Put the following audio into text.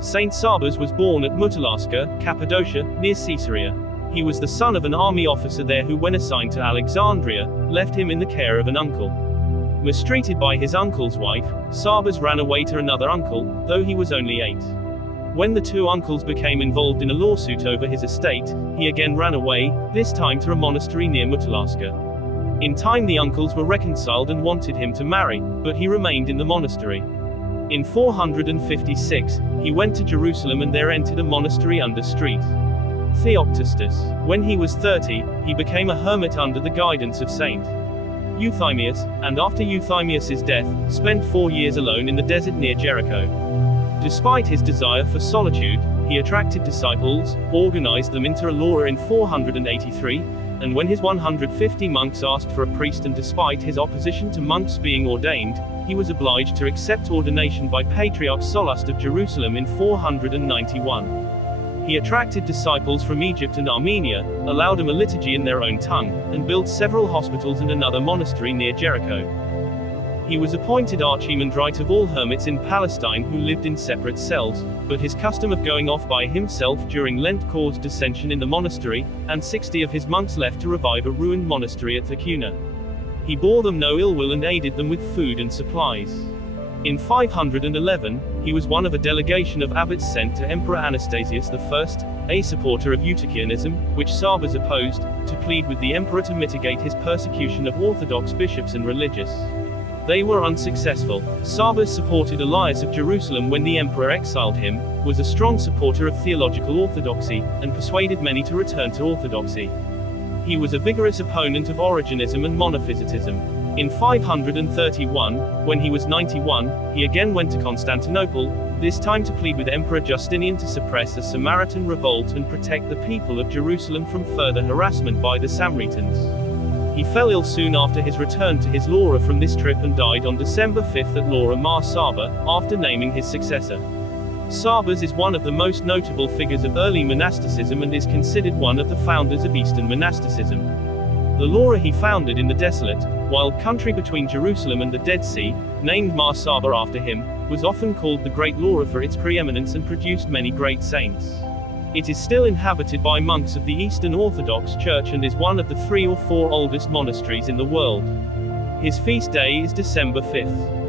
Saint Sabas was born at Mutalaska, Cappadocia, near Caesarea. He was the son of an army officer there who, when assigned to Alexandria, left him in the care of an uncle. Mistreated by his uncle's wife, Sabas ran away to another uncle, though he was only 8. When the two uncles became involved in a lawsuit over his estate, he again ran away, this time to a monastery near Mutalaska. In time the uncles were reconciled and wanted him to marry, but he remained in the monastery. In 456, he went to Jerusalem and there entered a monastery under St. Theoctistus. When he was 30, he became a hermit under the guidance of Saint Euthymius, and after Euthymius's death, spent 4 years alone in the desert near Jericho. Despite his desire for solitude, he attracted disciples, organized them into a law in 483, and when his 150 monks asked for a priest and despite his opposition to monks being ordained, he was obliged to accept ordination by Patriarch Solus of Jerusalem in 491. He attracted disciples from Egypt and Armenia, allowed them a liturgy in their own tongue, and built several hospitals and another monastery near Jericho. He was appointed archimandrite of all hermits in Palestine who lived in separate cells, but his custom of going off by himself during Lent caused dissension in the monastery, and 60 of his monks left to revive a ruined monastery at Thecuna. He bore them no ill will and aided them with food and supplies. In 511, he was one of a delegation of abbots sent to Emperor Anastasius I, a supporter of Eutychianism, which Sabas opposed, to plead with the emperor to mitigate his persecution of Orthodox bishops and religious. They were unsuccessful. Sabas supported Elias of Jerusalem when the emperor exiled him, was a strong supporter of theological orthodoxy, and persuaded many to return to orthodoxy. He was a vigorous opponent of Origenism and Monophysitism. In 531, when he was 91, he again went to Constantinople, this time to plead with Emperor Justinian to suppress a Samaritan revolt and protect the people of Jerusalem from further harassment by the Samaritans. He fell ill soon after his return to his Laura from this trip and died on December 5 at Laura Mar Saba, after naming his successor. Sabas is one of the most notable figures of early monasticism and is considered one of the founders of Eastern Monasticism. The Laura he founded in the desolate, wild country between Jerusalem and the Dead Sea, named Mar Saba after him, was often called the Great Laura for its preeminence and produced many great saints. It is still inhabited by monks of the Eastern Orthodox Church and is one of the 3 or 4 oldest monasteries in the world. His feast day is December 5.